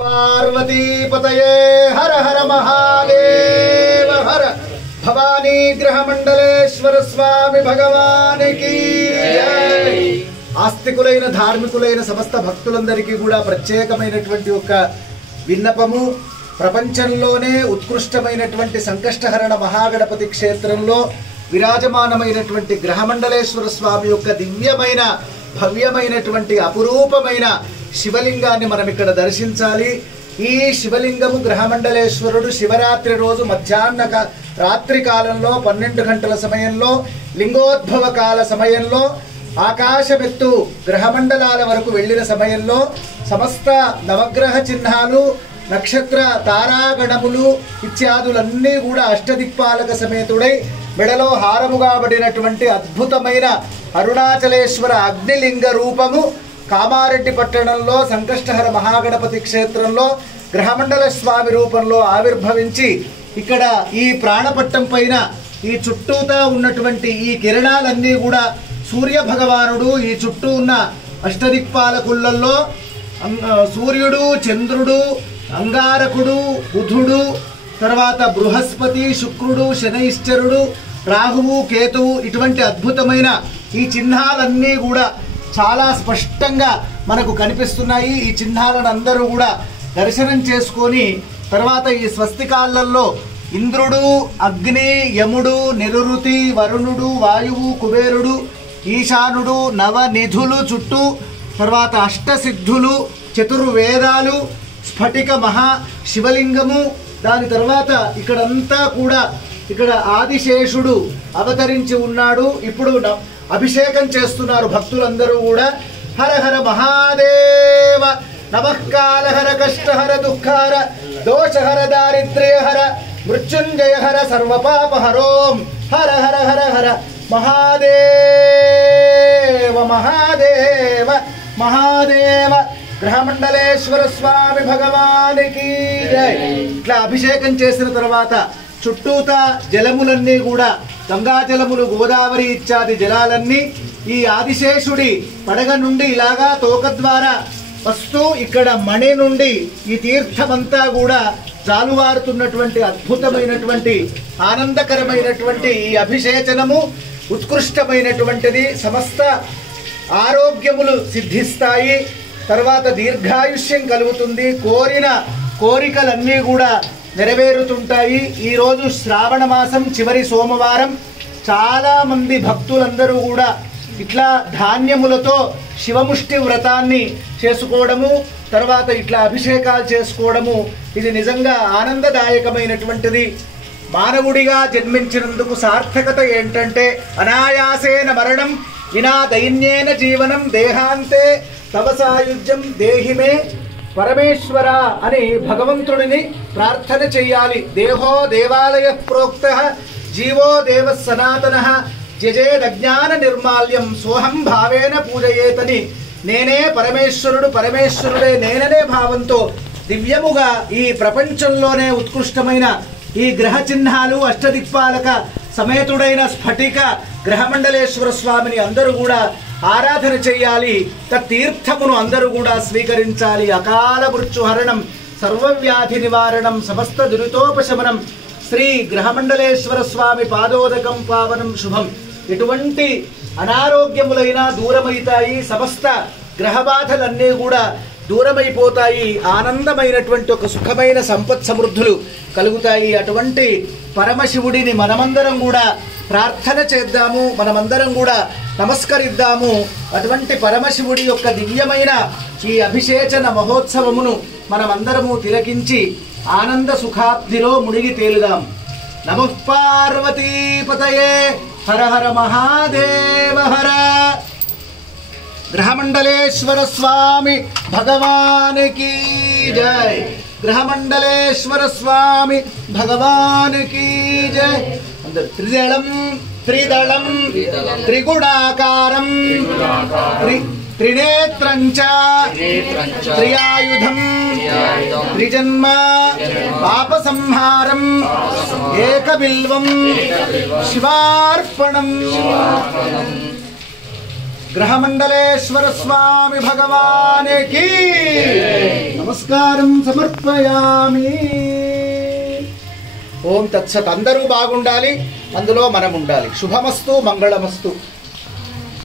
पार्वती पतये हर हर महादेव हर भवानी ग्रह मंडलेश्वर स्वामी भगवान की जय। ఆస్తికులైన ధార్మికులైన సమస్త భక్తులందరికీ కూడా ప్రత్యేకమైనటువంటి ఒక విన్నపము. ప్రపంచంలోనే ఉత్కృష్టమైనటువంటి సంకష్టహరణ మహాగణపతి క్షేత్రంలో విరాజమానమైనటువంటి గ్రహమండలేశ్వర స్వామి యొక్క దివ్యమైన భవ్యమైనటువంటి అపురూపమైన శివలింగాన్ని మనం ఇక్కడ దర్శించాలి. ఈ శివలింగము గ్రహమండలేశ్వరుడు శివరాత్రి రోజు మధ్యాహ్న రాత్రి కాలంలో 12 గంటల సమయంలో లింగోద్భవ కాల సమయంలో ఆకాశమెత్తు గ్రహమండలాల వరకు వెళ్ళిన సమయంలో సమస్త నవగ్రహ చిహ్నాలు నక్షత్ర తారాగణములు ఇత్యాదులన్నీ కూడా అష్టదిక్పాలక సమేతుడై మెడలో హారముగా పడినటువంటి అద్భుతమైన అరుణాచలేశ్వర అగ్నిలింగ రూపము కామారెడ్డి పట్టణంలో సంకష్టహర మహాగణపతి క్షేత్రంలో గ్రహమండల స్వామి రూపంలో ఆవిర్భవించి ఇక్కడ ఈ ప్రాణపట్టం పైన ఈ చుట్టూతా ఉన్నటువంటి ఈ కిరణాలన్నీ కూడా సూర్య భగవానుడు ఈ చుట్టూ ఉన్న అష్టదిక్పాలకులలో సూర్యుడు, చంద్రుడు, అంగారకుడు, బుధుడు, తర్వాత బృహస్పతి, శుక్రుడు, శనైశ్చరుడు, రాహువు, కేతువు ఇటువంటి అద్భుతమైన ఈ చిహ్నాలన్నీ కూడా చాలా స్పష్టంగా మనకు కనిపిస్తున్నాయి. ఈ చిహ్నాలను అందరూ కూడా దర్శనం చేసుకొని తర్వాత ఈ స్వస్తికాలలో ఇంద్రుడు, అగ్ని, యముడు, నిరుతి, వరుణుడు, వాయువు, కుబేరుడు, ఈశానుడు, నవనిధులు చుట్టూ తర్వాత అష్టసిద్ధులు, చతుర్వేదాలు, స్ఫటిక మహా శివలింగము, దాని తర్వాత ఇక్కడంతా కూడా ఇక్కడ ఆదిశేషుడు అవతరించి ఉన్నాడు. ఇప్పుడు అభిషేకం చేస్తున్నారు భక్తులందరూ కూడా. హర హర మహాదేవ నమఃకాల హర కష్టహర దుఃఖహర దోషహర దారిద్ర్యహర మృత్యుంజయ హర సర్వపాపహరోం హర హర హర హర మహాదేవ మహాదేవ మహాదేవ గ్రహమండలేశ్వర స్వామి భగవానికి జై. ఇట్లా అభిషేకం చేసిన తర్వాత చుట్టూతా జలములన్నీ కూడా గంగా జలములు, గోదావరి ఇత్యాది జలాలన్నీ ఈ ఆదిశేషుడి పడగ నుండి ఇలాగా తోక ద్వారా వస్తూ ఇక్కడ మణి నుండి ఈ తీర్థమంతా కూడా జాలువారుతున్నటువంటి అద్భుతమైనటువంటి ఆనందకరమైనటువంటి ఈ అభిషేచనము ఉత్కృష్టమైనటువంటిది. సమస్త ఆరోగ్యములు సిద్ధిస్తాయి, తర్వాత దీర్ఘాయుష్యం కలుగుతుంది, కోరిన కోరికలన్నీ కూడా నెరవేరుతుంటాయి. ఈరోజు శ్రావణ మాసం చివరి సోమవారం. చాలామంది భక్తులందరూ కూడా ఇట్లా ధాన్యములతో శివముష్టి వ్రతాన్ని చేసుకోవడము, తర్వాత ఇట్లా అభిషేకాలు చేసుకోవడము ఇది నిజంగా ఆనందదాయకమైనటువంటిది. మానవుడిగా జన్మించినందుకు సార్థకత ఏంటంటే అనాయాసేన మరణం వినా దైన్యేన జీవనం దేహాంతే తవ సాయుజ్యం దేహిమే పరమేశ్వర అని భగవంతుడిని ప్రార్థన చెయ్యాలి. దేహో దేవాలయ ప్రోక్త జీవో దేవ సనాతన త్యజేదజ్ఞాన నిర్మాల్యం సోహం భావేన పూజయేతని నేనే పరమేశ్వరుడు, పరమేశ్వరుడే నేననే భావంతో దివ్యముగా ఈ ప్రపంచంలోనే ఉత్కృష్టమైన ఈ గ్రహ చిహ్నాలు అష్టదిక్పాలక సమేతుడైన స్ఫటిక గ్రహమండలేశ్వర స్వామిని అందరూ కూడా ఆరాధన చెయ్యాలి. తీర్థమును అందరూ కూడా స్వీకరించాలి. అకాల మృత్యుహరణం, సర్వవ్యాధి నివారణం, సమస్త దురితోపశమనం శ్రీ గ్రహమండలేశ్వర స్వామి పాదోదకం పావనం శుభం. ఎటువంటి అనారోగ్యములైనా దూరమైతాయి, సమస్త గ్రహబాధలన్నీ కూడా దూరమైపోతాయి, ఆనందమైనటువంటి ఒక సుఖమైన సంపత్ సమృద్ధులు కలుగుతాయి. అటువంటి పరమశివుడిని మనమందరం కూడా ప్రార్థన చేద్దాము, మనమందరం కూడా నమస్కరిద్దాము. అటువంటి పరమశివుడి యొక్క దివ్యమైన ఈ అభిషేచన మహోత్సవమును మనమందరము తిలకించి ఆనంద సుఖాబ్దిలో మునిగి తేలుదాం. నమః పార్వతీపతయే హర హర మహాదేవ హర. గ్రహమండలేశ్వర స్వామి భగవానికి జై. గ్రహమండలేశ్వర స్వామి భగవానికి జై. త్రిదళం త్రిదళం త్రిగుణాకారం త్రినేత్రంచ త్రియాయుధం త్రిజన్మ పాప సంహారం ఏకబిల్వం శివార్పణం. గ్రహమండలేశ్వర స్వామి భగవానికి నమస్కారం సమర్పయామి. ఓం తత్సత్. అందరూ బాగుండాలి, అందులో మనం ఉండాలి. శుభమస్తు, మంగళమస్తు.